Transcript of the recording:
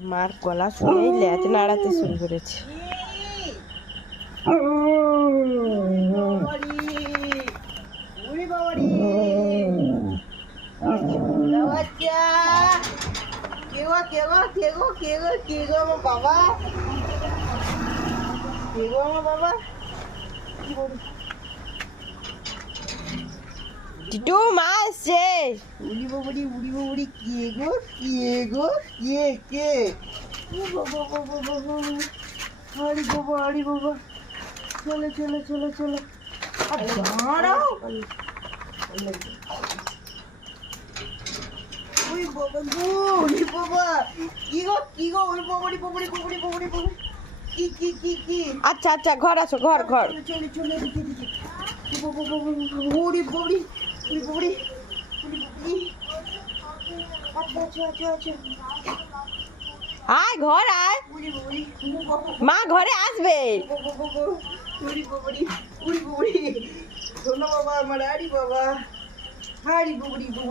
মার গলা শুনেই ল্যাজ নাড়াতে শুরু করেছে। টিটু মা এসছে। উড়ি বাবুড়ি উড়ি বাবুড়ি কে গো কে গো কে কে আরে বাবা আরে বাবা চলো চলো চলো চলো দাঁড়াও ওই বাবা গো ওরে বাবা কি গো ওই বাবুড়ি বাবুড়ি বাবুড়ি বাবুড়ি বাবুড়ি কি কি কি কি আচ্ছা আচ্ছা ঘর আসো ঘর ঘর। চলে চলে দিকে দিকে ওরে বাবুড়ি ওরে বাবুড়ি আয় ঘর আয়, মা ঘরে আসবে। বাবা আমার আরি বাবা হারি বাবুড়ি